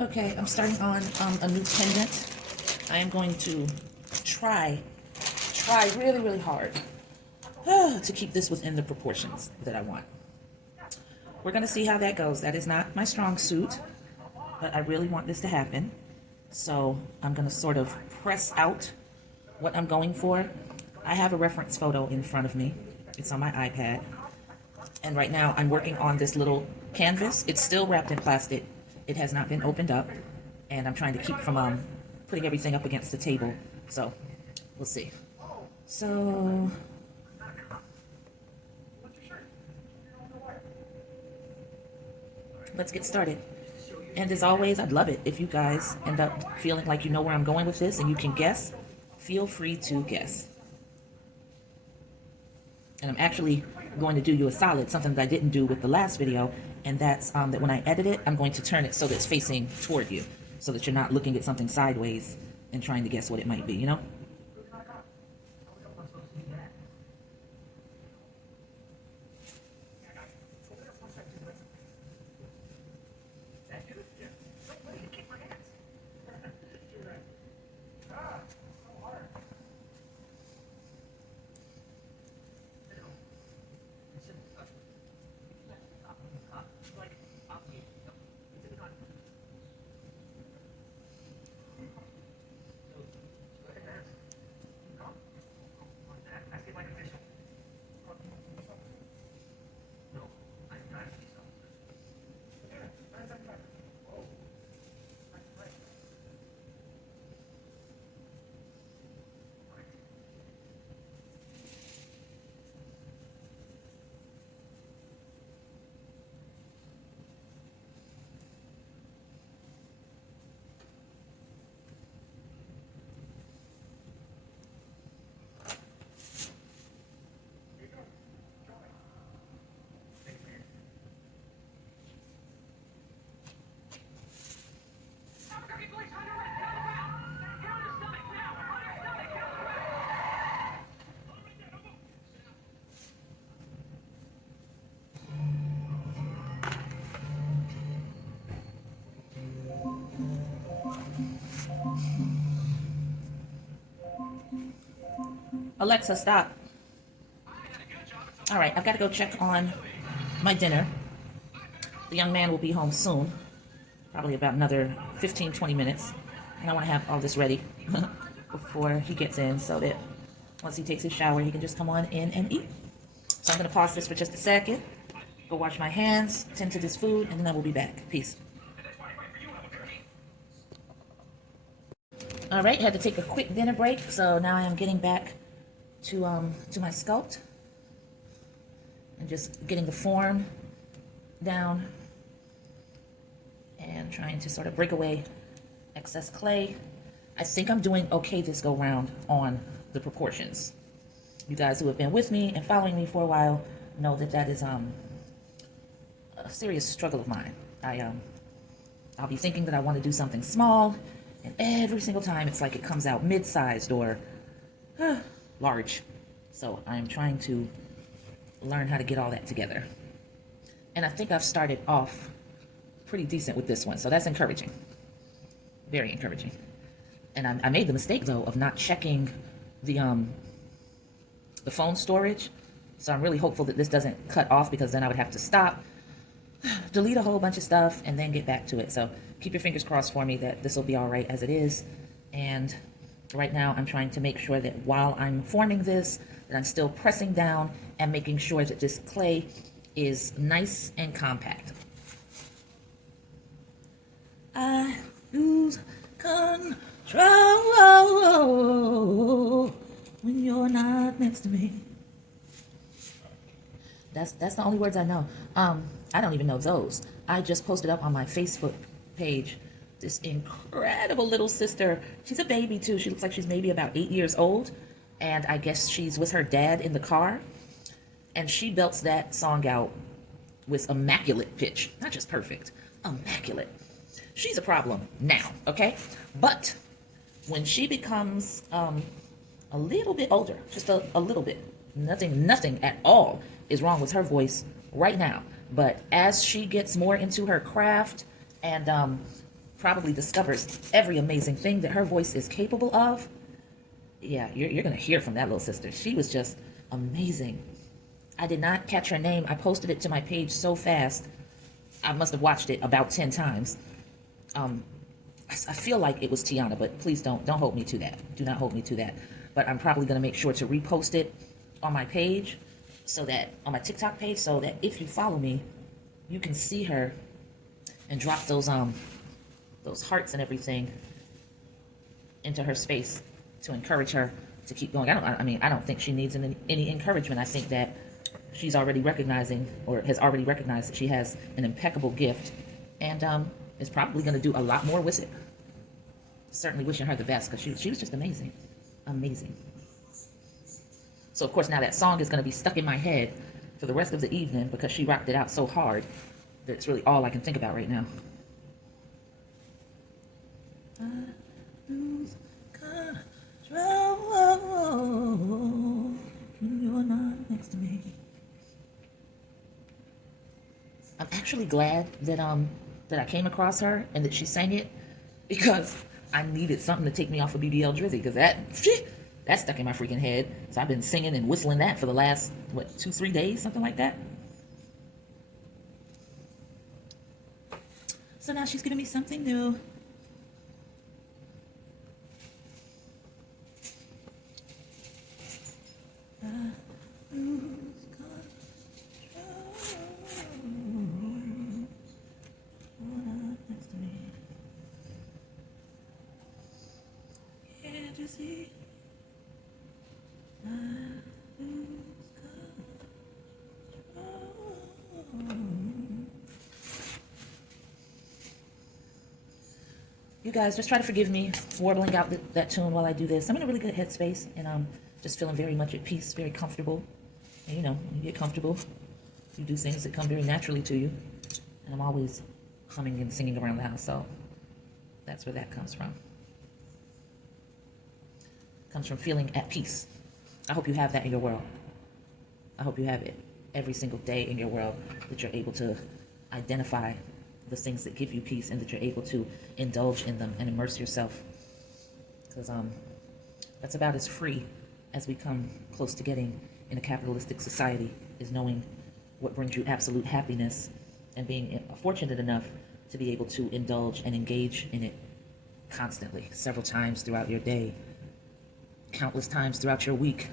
Okay, I'm starting on a new pendant. I am going to try really, really hard to keep this within the proportions that I want. We're going to see how that goes. That is not my strong suit, but I really want this to happen. So I'm going to sort of press out what I'm going for. I have a reference photo in front of me. It's on my iPad. And right now I'm working on this little canvas. It's still wrapped in plastic. It has not been opened up. And I'm trying to keep from putting everything up against the table. So we'll see. So let's get started. And as always, I'd love it if you guys end up feeling like you know where I'm going with this and you can guess. Feel free to guess. And I'm actually going to do you a solid, something that I didn't do with the last video, and that's that when I edit it, I'm going to turn it so that it's facing toward you, so that you're not looking at something sideways and trying to guess what it might be, you know? Alexa, stop. All right, I've got to go check on my dinner. The young man will be home soon, probably about another 15, 20 minutes. And I want to have all this ready before he gets in so that once he takes his shower, he can just come on in and eat. So I'm going to pause this for just a second, go wash my hands, tend to this food, and then I will be back. Peace. All right, had to take a quick dinner break, so now I am getting back to my sculpt and just getting the form down and trying to sort of break away excess clay. I think I'm doing okay this go round on the proportions. You guys who have been with me and following me for a while know that that is a serious struggle of mine. I'll be thinking that I want to do something small, and every single time it's like it comes out mid-sized or large. So I'm trying to learn how to get all that together. And I think I've started off pretty decent with this one, so that's encouraging. Very encouraging. And I made the mistake, though, of not checking the phone storage. So I'm really hopeful that this doesn't cut off, because then I would have to stop, delete a whole bunch of stuff, and then get back to it. So keep your fingers crossed for me that this will be all right as it is. And right now I'm trying to make sure that while I'm forming this, that I'm still pressing down and making sure that this clay is nice and compact. I lose control when you're not next to me. That's the only words I know. I don't even know those. I just posted up on my Facebook page this incredible little sister. She's a baby too. She looks like she's maybe about 8 years old. And I guess she's with her dad in the car. And she belts that song out with immaculate pitch. Not just perfect, immaculate. She's a problem now, okay? But when she becomes a little bit older, just a little bit, nothing at all is wrong with her voice right now. But as she gets more into her craft and probably discovers every amazing thing that her voice is capable of, yeah, you're going to hear from that little sister. She was just amazing. I did not catch her name. I posted it to my page so fast. I must have watched it about 10 times. I feel like it was Tiana, but please don't hold me to that. Do not hold me to that. But I'm probably going to make sure to repost it on my page, so that on my TikTok page, so that if you follow me, you can see her and drop those hearts and everything into her space to encourage her to keep going. I don't think she needs any encouragement. I think that she's already recognizing, or has already recognized, that she has an impeccable gift, and is probably going to do a lot more with it. Certainly wishing her the best, because she was just amazing. Amazing. So, of course, now that song is going to be stuck in my head for the rest of the evening, because she rocked it out so hard that it's really all I can think about right now. I lose control when you're not next to me. I'm actually glad that I came across her and that she sang it, because I needed something to take me off of BBL Drizzy, because that's stuck in my freaking head. So I've been singing and whistling that for the last, 2-3 days, something like that. So now she's giving me something new. Can't you see? You guys, just try to forgive me warbling out that tune while I do this. I'm in a really good headspace, and I'm just feeling very much at peace, very comfortable. And you know, when you get comfortable, you do things that come very naturally to you. And I'm always humming and singing around the house, so that's where that comes from. It comes from feeling at peace. I hope you have that in your world. I hope you have it every single day in your world, that you're able to identify the things that give you peace, and that you're able to indulge in them and immerse yourself. Because that's about as free as we come close to getting in a capitalistic society, is knowing what brings you absolute happiness, and being fortunate enough to be able to indulge and engage in it constantly, several times throughout your day, countless times throughout your week.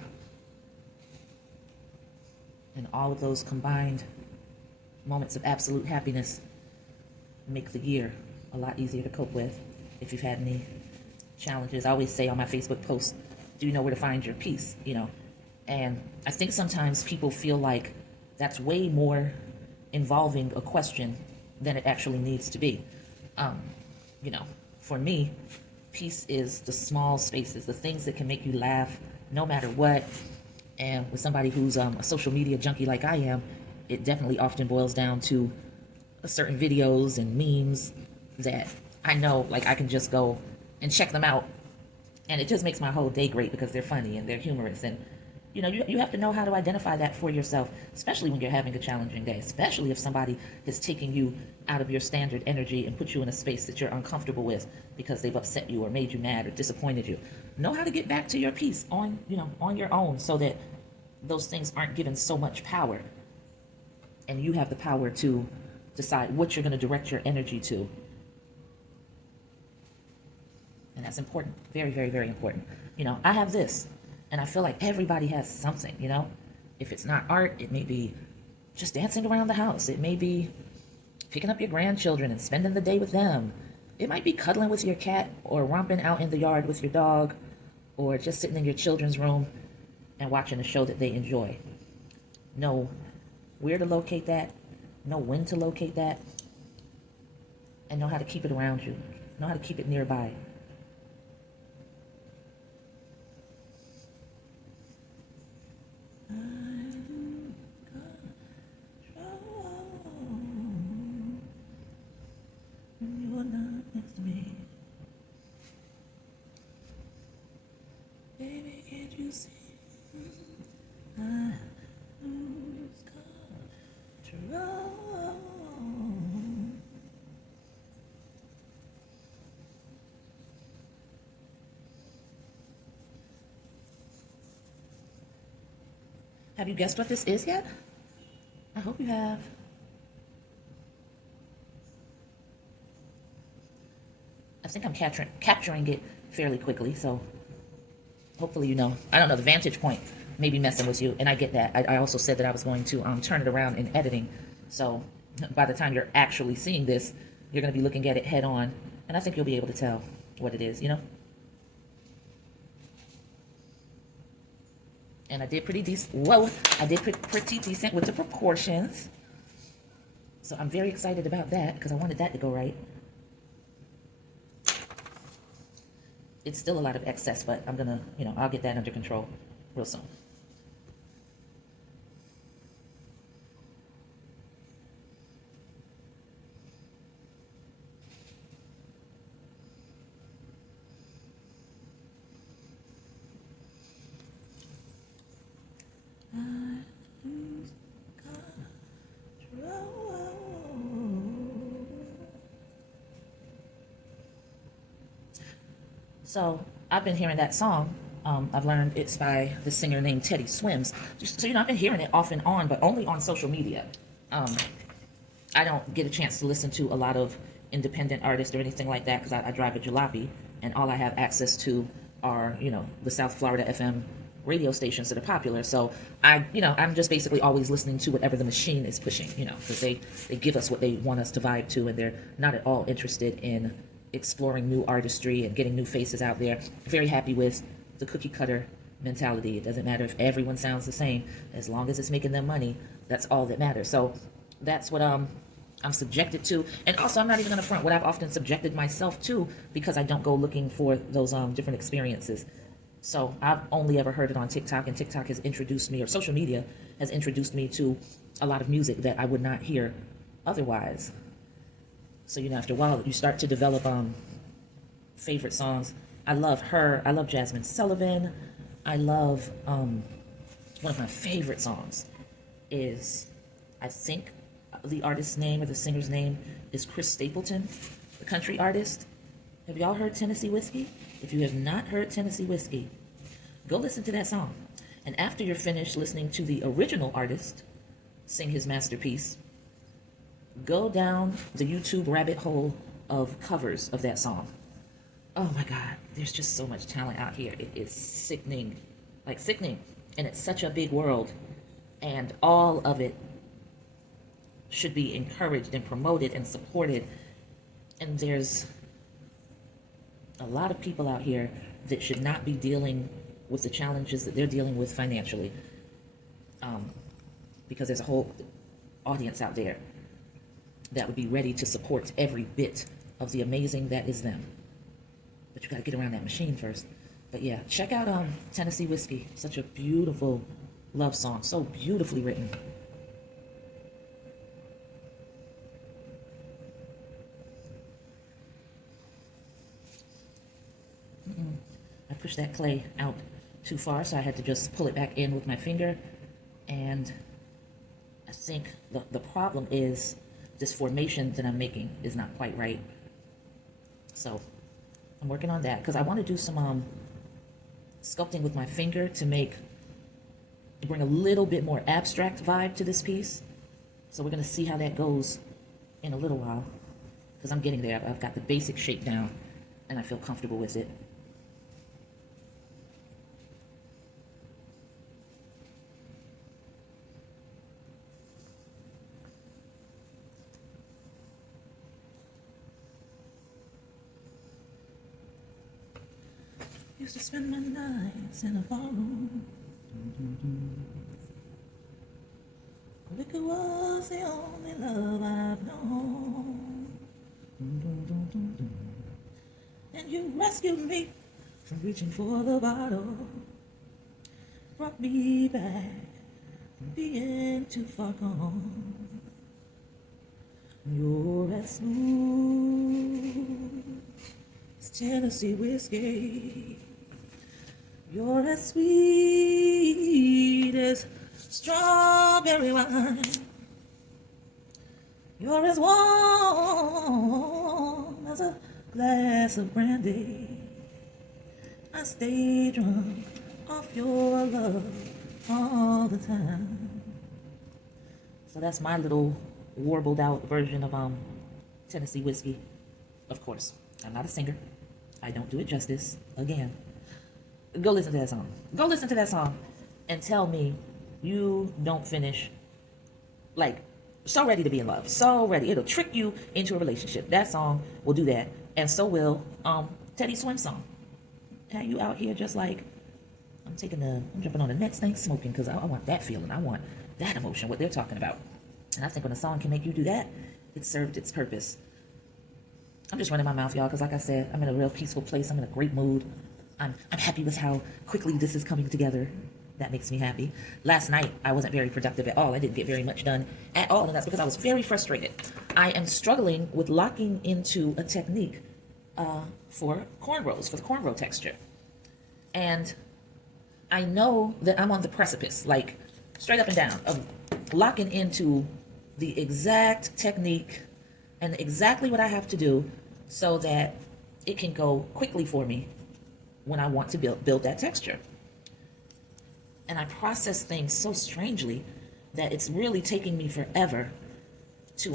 And all of those combined moments of absolute happiness make the year a lot easier to cope with. If you've had any challenges, I always say on my Facebook posts, do you know where to find your peace? You know, and I think sometimes people feel like that's way more involving a question than it actually needs to be. You know, for me, peace is the small spaces, the things that can make you laugh no matter what. And with somebody who's a social media junkie like I am, it definitely often boils down to certain videos and memes that I know, like, I can just go and check them out, and it just makes my whole day great, because they're funny and they're humorous. And you know, you have to know how to identify that for yourself, especially when you're having a challenging day, especially if somebody is taking you out of your standard energy and put you in a space that you're uncomfortable with because they've upset you or made you mad or disappointed you. Know how to get back to your peace on your own, so that those things aren't given so much power, and you have the power to decide what you're going to direct your energy to. And that's important. Very, very, very important. You know, I have this, and I feel like everybody has something, you know. If it's not art, it may be just dancing around the house. It may be picking up your grandchildren and spending the day with them. It might be cuddling with your cat, or romping out in the yard with your dog, or just sitting in your children's room and watching a show that they enjoy. Know where to locate that, know when to locate that, and know how to keep it around you. Know how to keep it nearby. You're not next to me. Baby, can't you see? I lose control Have you guessed what this is yet? I hope you have. I think I'm capturing it fairly quickly, so hopefully you know. I don't know, the vantage point may be messing with you, and I get that. I also said that I was going to turn it around in editing, so by the time you're actually seeing this, you're going to be looking at it head on, and I think you'll be able to tell what it is, you know? And I did pretty decent. Whoa, I did pretty decent with the proportions. So I'm very excited about that because I wanted that to go right. It's still a lot of excess, but I'm gonna, you know, I'll get that under control real soon. So I've been hearing that song. I've learned it's by the singer named Teddy Swims. So, you know, I've been hearing it off and on, but only on social media. I don't get a chance to listen to a lot of independent artists or anything like that because I drive a jalopy, and all I have access to are, you know, the South Florida FM radio stations that are popular. So I'm just basically always listening to whatever the machine is pushing, you know, because they give us what they want us to vibe to, and they're not at all interested in exploring new artistry and getting new faces out there. Very happy with the cookie cutter mentality. It doesn't matter if everyone sounds the same, as long as it's making them money. That's all that matters. So that's what I'm subjected to. And also, I'm not even going to front what I've often subjected myself to, because I don't go looking for those different experiences. So I've only ever heard it on TikTok, and TikTok has introduced me, or social media has introduced me to a lot of music that I would not hear otherwise. So, you know, after a while, you start to develop favorite songs. I love her. I love Jasmine Sullivan. I love one of my favorite songs is, I think the artist's name or the singer's name is Chris Stapleton, the country artist. Have y'all heard Tennessee Whiskey? If you have not heard Tennessee Whiskey, go listen to that song. And after you're finished listening to the original artist sing his masterpiece, go down the YouTube rabbit hole of covers of that song. Oh my God, there's just so much talent out here. It is sickening, like sickening. And it's such a big world, and all of it should be encouraged and promoted and supported. And there's a lot of people out here that should not be dealing with the challenges that they're dealing with financially, because there's a whole audience out there that would be ready to support every bit of the amazing that is them. But you got to get around that machine first. But yeah, check out Tennessee Whiskey. Such a beautiful love song, so beautifully written. I pushed that clay out too far, so I had to just pull it back in with my finger. And I think the problem is this formation that I'm making is not quite right. So I'm working on that because I want to do some sculpting with my finger to bring a little bit more abstract vibe to this piece. So we're going to see how that goes in a little while, because I'm getting there. I've got the basic shape down and I feel comfortable with it. Used to spend my nights in a ballroom. Liquor was the only love I've known. And you rescued me from reaching for the bottle. Brought me back from being too far gone. You're as smooth as Tennessee whiskey. You're as sweet as strawberry wine. You're as warm as a glass of brandy. I stay drunk off your love all the time. So that's my little warbled out version of Tennessee whiskey. Of course, I'm not a singer. I don't do it justice. Again, go listen to that song. Go listen to that song and tell me you don't finish like so ready to be in love. So ready. It'll trick you into a relationship. That song will do that. And so will Teddy Swim song. Have you out here just like I'm jumping on the next thing smoking because I want that feeling. I want that emotion, what they're talking about. And I think when a song can make you do that, it served its purpose. I'm just running my mouth, y'all, because like I said, I'm in a real peaceful place. I'm in a great mood. I'm happy with how quickly this is coming together. That makes me happy. Last night, I wasn't very productive at all. I didn't get very much done at all, and that's because I was very frustrated. I am struggling with locking into a technique for cornrows, for the cornrow texture. And I know that I'm on the precipice, like straight up and down, of locking into the exact technique and exactly what I have to do so that it can go quickly for me when I want to build that texture. And I process things so strangely that it's really taking me forever to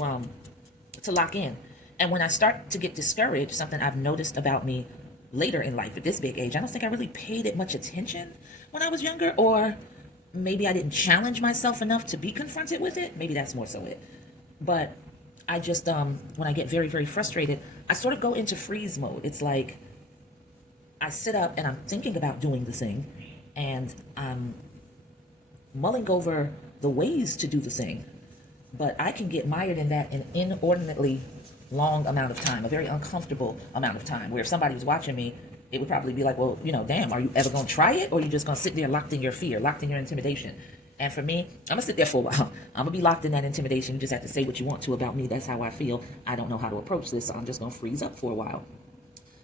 lock in. And when I start to get discouraged, something I've noticed about me later in life at this big age, I don't think I really paid it much attention when I was younger, or maybe I didn't challenge myself enough to be confronted with it. Maybe that's more so it. But I just, when I get very, very frustrated, I sort of go into freeze mode. It's like I sit up and I'm thinking about doing the thing, and I'm mulling over the ways to do the thing, but I can get mired in that an inordinately long amount of time, a very uncomfortable amount of time, where if somebody was watching me, it would probably be like, well, damn, are you ever going to try it? Or are you just going to sit there locked in your fear, locked in your intimidation? And for me, I'm going to sit there for a while. I'm going to be locked in that intimidation. You just have to say what you want to about me. That's how I feel. I don't know how to approach this, so I'm just going to freeze up for a while.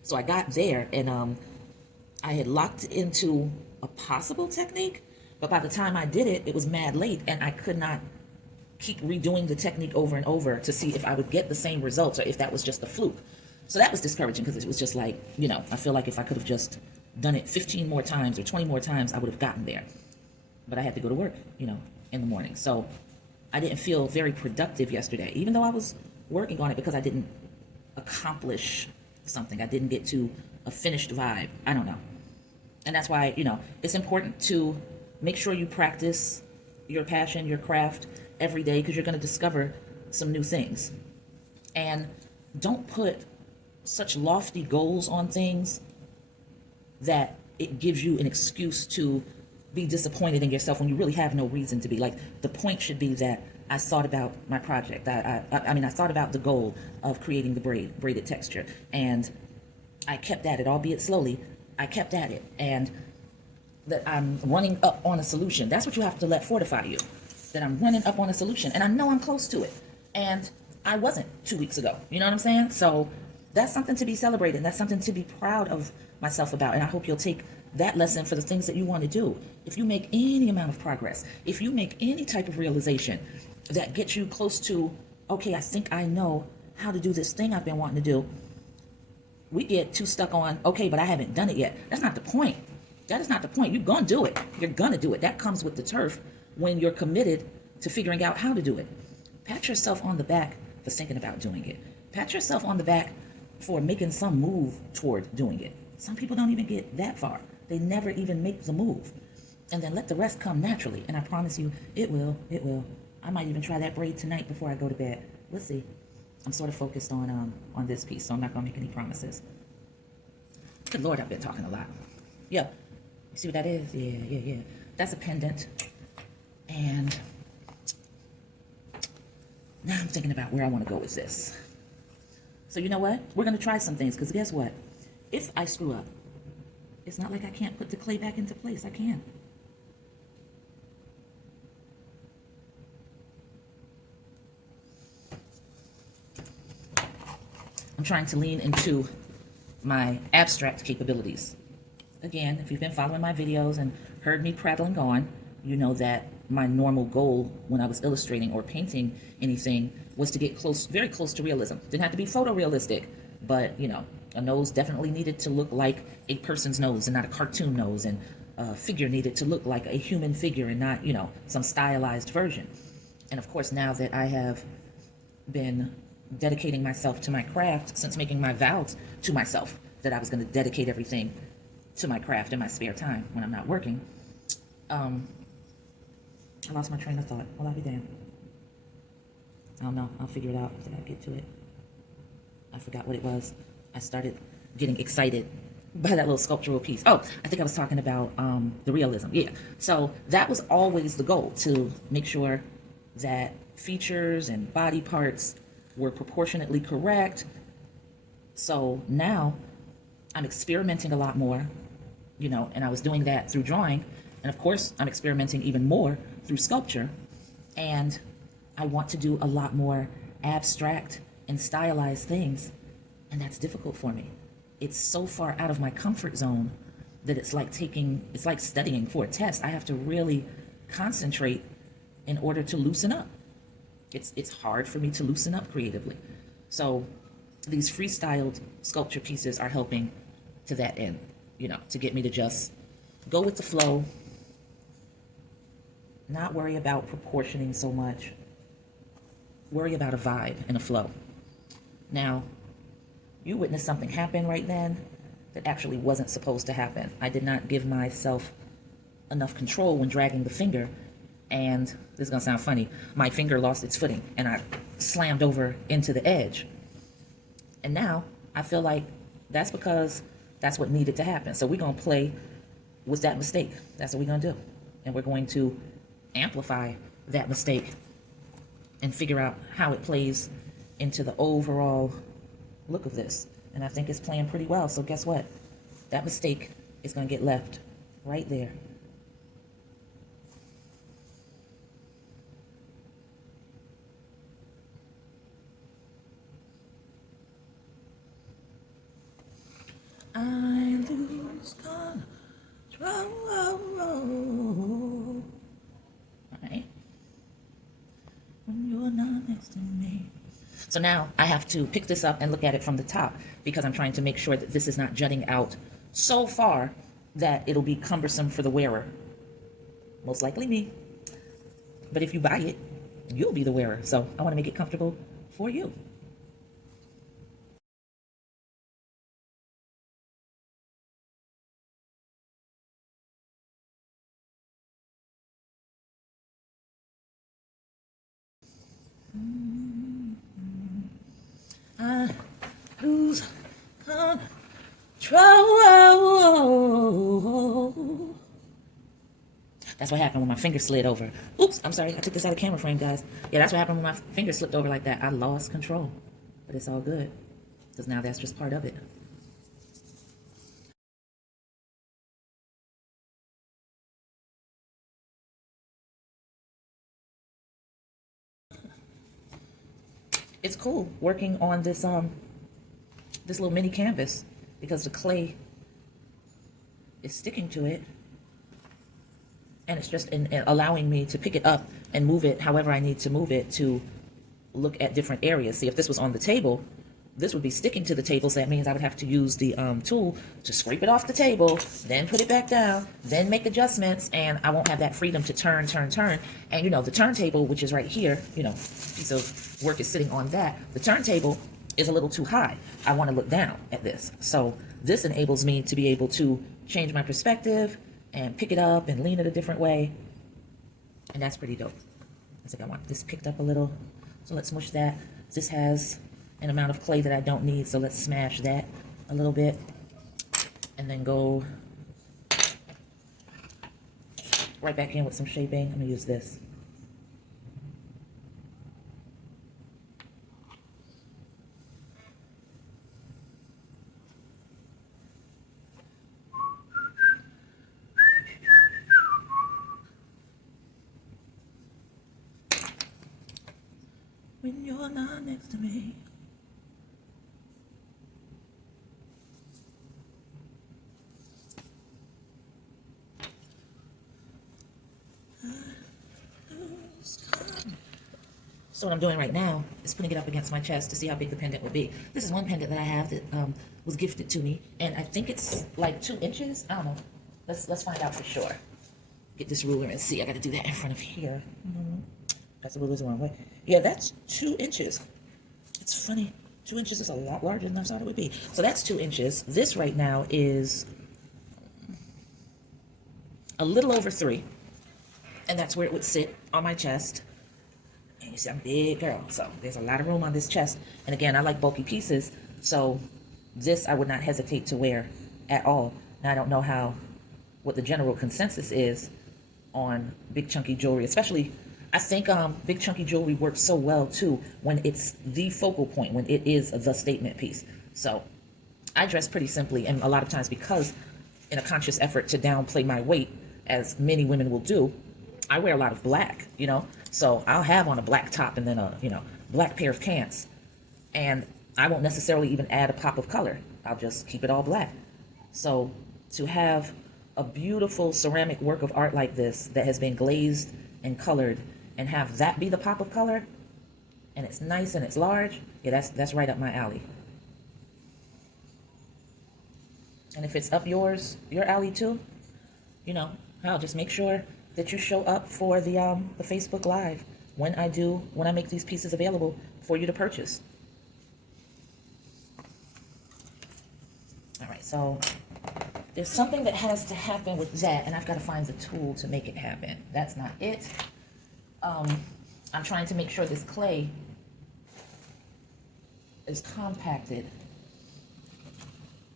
So I got there, and I had locked into a possible technique, but by the time I did it, it was mad late, and I could not keep redoing the technique over and over to see if I would get the same results or if that was just a fluke. So that was discouraging because it was just like, I feel like if I could have just done it 15 more times or 20 more times, I would have gotten there. But I had to go to work, in the morning. So I didn't feel very productive yesterday, even though I was working on it, because I didn't accomplish something. I didn't get to a finished vibe. I don't know. And that's why, it's important to make sure you practice your passion, your craft every day, because you're going to discover some new things. And don't put such lofty goals on things that it gives you an excuse to be disappointed in yourself when you really have no reason to be. Like, the point should be that I thought about my project. I thought about the goal of creating the braided texture, and I kept at it, albeit slowly. I kept at it, and that I'm running up on a solution. That's what you have to let fortify you, that I'm running up on a solution, and I know I'm close to it. And I wasn't 2 weeks ago. You know what I'm saying? So that's something to be celebrated. That's something to be proud of myself about. And I hope you'll take that lesson for the things that you want to do. If you make any amount of progress, if you make any type of realization that gets you close to, okay, I think I know how to do this thing I've been wanting to do, we get too stuck on, okay, but I haven't done it yet. That's not the point. That is not the point. You're going to do it. You're going to do it. That comes with the turf when you're committed to figuring out how to do it. Pat yourself on the back for thinking about doing it. Pat yourself on the back for making some move toward doing it. Some people don't even get that far. They never even make the move. And then let the rest come naturally. And I promise you, it will. It will. I might even try that braid tonight before I go to bed. We'll see. I'm sort of focused on this piece, so I'm not going to make any promises. Good Lord, I've been talking a lot. Yeah. You see what that is? Yeah. That's a pendant. And now I'm thinking about where I want to go with this. So you know what? We're going to try some things, because guess what? If I screw up, it's not like I can't put the clay back into place. I can. I'm trying to lean into my abstract capabilities. Again, if you've been following my videos and heard me prattling on, you know that my normal goal when I was illustrating or painting anything was to get close, very close to realism. Didn't have to be photorealistic, but a nose definitely needed to look like a person's nose and not a cartoon nose, and figure needed to look like a human figure and not, you know, some stylized version. And of course, now that I have been dedicating myself to my craft since making my vows to myself that I was going to dedicate everything to my craft in my spare time when I'm not working, I lost my train of thought. Well, I'll be damned. I don't know. I'll figure it out after I get to it. I forgot what it was. I started getting excited by that little sculptural piece. Oh, I think I was talking about the realism. Yeah. So that was always the goal, to make sure that features and body parts were proportionately correct. So now I'm experimenting a lot more, you know, and I was doing that through drawing. And of course, I'm experimenting even more through sculpture. And I want to do a lot more abstract and stylized things. And that's difficult for me. It's so far out of my comfort zone that it's like studying for a test. I have to really concentrate in order to loosen up. It's hard for me to loosen up creatively. So these freestyled sculpture pieces are helping to that end, you know, to get me to just go with the flow, not worry about proportioning so much, worry about a vibe and a flow. Now, you witnessed something happen right then that actually wasn't supposed to happen. I did not give myself enough control when dragging the finger, and this is gonna sound funny, my finger lost its footing and I slammed over into the edge. And now I feel like that's because that's what needed to happen. So we're gonna play with that mistake. That's what we're gonna do. And we're going to amplify that mistake and figure out how it plays into the overall look of this. And I think it's playing pretty well. So guess what? That mistake is gonna get left right there. I lose control. Alright. When you're not next to me. So now I have to pick this up and look at it from the top, because I'm trying to make sure that this is not jutting out so far that it'll be cumbersome for the wearer. Most likely me. But if you buy it, you'll be the wearer. So I want to make it comfortable for you. I lose control. That's what happened when my finger slid over. Oops, I'm sorry. I took this out of camera frame, guys. Yeah, that's what happened when my finger slipped over like that. I lost control. But it's all good, because now that's just part of it. It's cool working on this this little mini canvas, because the clay is sticking to it, and it's just allowing me to pick it up and move it however I need to move it to look at different areas. See, if this was on the table, this would be sticking to the table, so that means I would have to use the tool to scrape it off the table, then put it back down, then make adjustments, and I won't have that freedom to turn. And you know, the turntable, which is right here, you know, piece of work is sitting on that. The turntable is a little too high. I want to look down at this. So this enables me to be able to change my perspective and pick it up and lean it a different way. And that's pretty dope. I think I want this picked up a little. So let's smush that. This has an amount of clay that I don't need, so let's smash that a little bit and then go right back in with some shaping. I'm gonna use this. When you're not next to me. So what I'm doing right now is putting it up against my chest to see how big the pendant would be. This is one pendant that I have that was gifted to me, and I think it's like 2 inches. I don't know. let's find out for sure. Get this ruler and see. I got to do that in front of here. That's the ruler's the wrong way. Yeah, that's 2 inches. It's funny. 2 inches is a lot larger than I thought it would be. So that's 2 inches. This right now is a little over 3. And that's where it would sit on my chest. And you see, I'm a big girl, so there's a lot of room on this chest. And again, I like bulky pieces, so this I would not hesitate to wear at all. Now, I don't know what the general consensus is on big chunky jewelry, especially, I think big chunky jewelry works so well too when it's the focal point, when it is the statement piece. So I dress pretty simply, and a lot of times, because in a conscious effort to downplay my weight, as many women will do, I wear a lot of black, so I'll have on a black top and then a, black pair of pants, and I won't necessarily even add a pop of color. I'll just keep it all black. So to have a beautiful ceramic work of art like this that has been glazed and colored, and have that be the pop of color, and it's nice and it's large, yeah, that's right up my alley. And if it's up your alley too, I'll just make sure that you show up for the Facebook Live when I make these pieces available for you to purchase. All right, so there's something that has to happen with that, and I've got to find the tool to make it happen. That's not it. I'm trying to make sure this clay is compacted.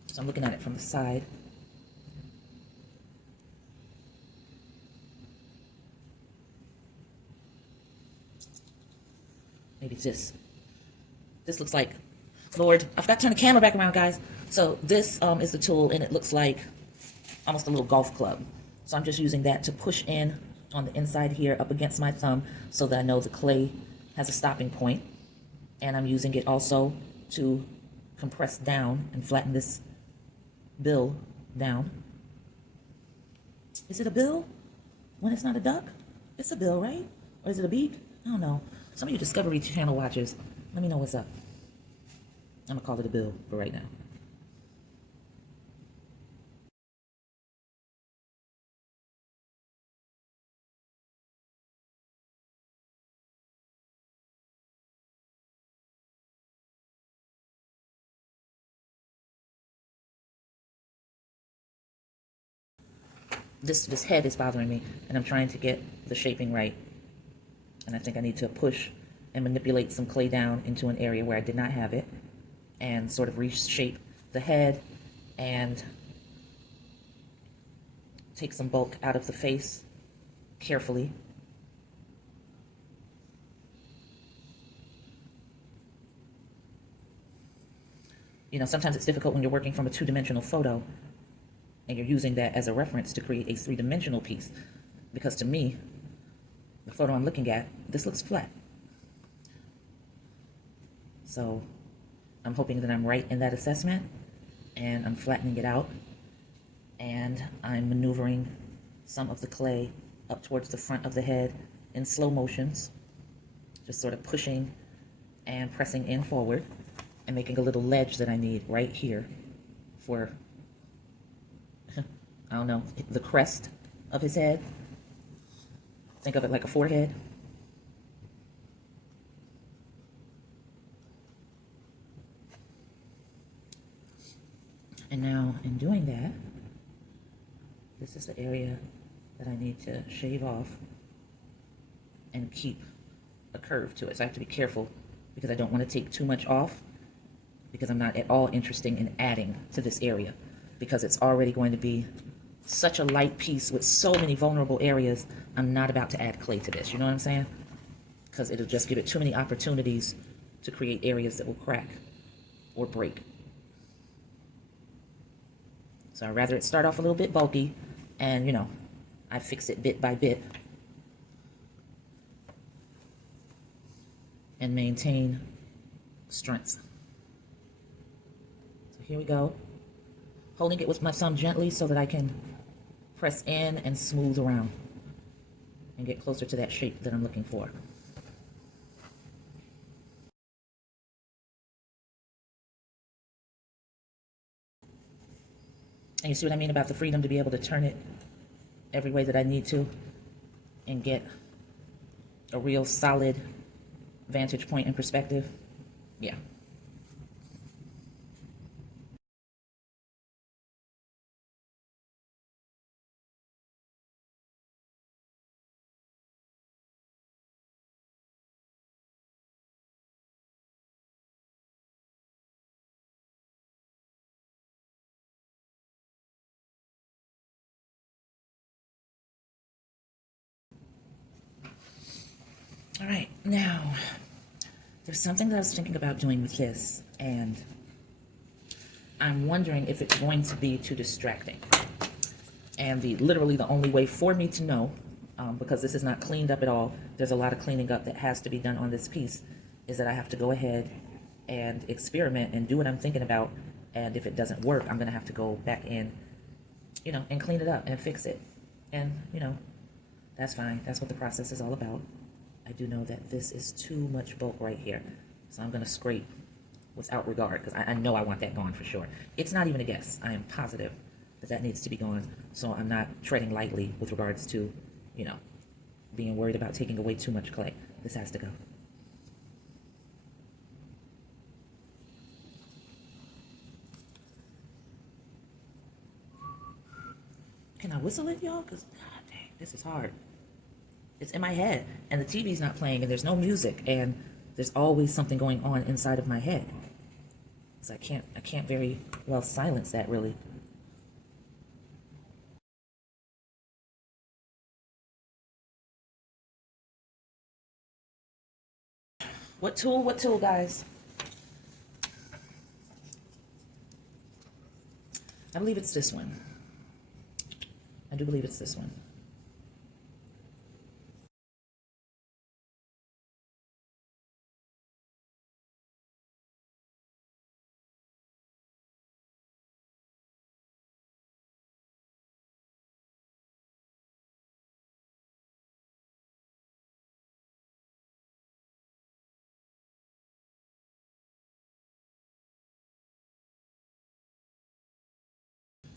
So I'm looking at it from the side. Maybe it's this looks like, Lord, I forgot to turn the camera back around, guys. So this is the tool, and it looks like almost a little golf club. So I'm just using that to push in on the inside here up against my thumb so that I know the clay has a stopping point. And I'm using it also to compress down and flatten this bill down. Is it a bill when it's not a duck? It's a bill, right? Or is it a beak? I don't know. Some of you Discovery Channel watchers, let me know what's up. I'm gonna call it a bill for right now. This head is bothering me, and I'm trying to get the shaping right. And I think I need to push and manipulate some clay down into an area where I did not have it, and sort of reshape the head and take some bulk out of the face carefully. Sometimes it's difficult when you're working from a 2-dimensional photo and you're using that as a reference to create a 3-dimensional piece, because to me, the photo I'm looking at, this looks flat. So I'm hoping that I'm right in that assessment, and I'm flattening it out, and I'm maneuvering some of the clay up towards the front of the head in slow motions, just sort of pushing and pressing in forward and making a little ledge that I need right here for, I don't know, the crest of his head. Think of it like a forehead. And now, in doing that, this is the area that I need to shave off and keep a curve to it. So I have to be careful, because I don't want to take too much off, because I'm not at all interested in adding to this area, because it's already going to be such a light piece with so many vulnerable areas. I'm not about to add clay to this, you know what I'm saying? Because it'll just give it too many opportunities to create areas that will crack or break. So I'd rather it start off a little bit bulky, and I fix it bit by bit and maintain strength. So here we go. Holding it with my thumb gently so that I can press in and smooth around and get closer to that shape that I'm looking for. And you see what I mean about the freedom to be able to turn it every way that I need to and get a real solid vantage point and perspective. Yeah. All right, now there's something that I was thinking about doing with this, and I'm wondering if it's going to be too distracting. And literally the only way for me to know, because this is not cleaned up at all, there's a lot of cleaning up that has to be done on this piece, is that I have to go ahead and experiment and do what I'm thinking about. And if it doesn't work, I'm going to have to go back in, and clean it up and fix it. And, that's fine. That's what the process is all about. I do know that this is too much bulk right here. So I'm going to scrape without regard, because I know I want that gone for sure. It's not even a guess. I am positive that needs to be gone. So I'm not treading lightly with regards to, being worried about taking away too much clay. This has to go. Can I whistle it, y'all? Because, god dang, this is hard. It's in my head, and the TV's not playing, and there's no music, and there's always something going on inside of my head. So I can't very well silence that, really. What tool, guys? I believe it's this one. I do believe it's this one.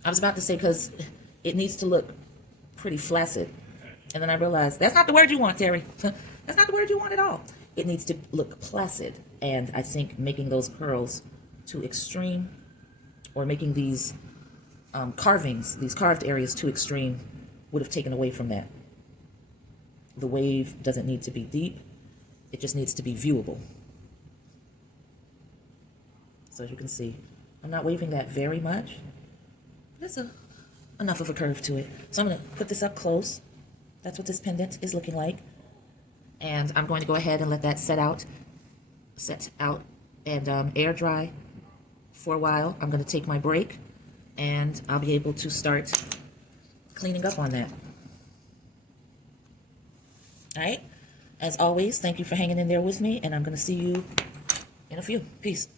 I was about to say, because it needs to look pretty flaccid. And then I realized, that's not the word you want, Terry. That's not the word you want at all. It needs to look placid. And I think making those curls too extreme, or making these carvings, these carved areas too extreme, would have taken away from that. The wave doesn't need to be deep. It just needs to be viewable. So as you can see, I'm not waving that very much. There's enough of a curve to it. So I'm going to put this up close. That's what this pendant is looking like. And I'm going to go ahead and let that set out and air dry for a while. I'm going to take my break, and I'll be able to start cleaning up on that. All right. As always, thank you for hanging in there with me, and I'm going to see you in a few. Peace.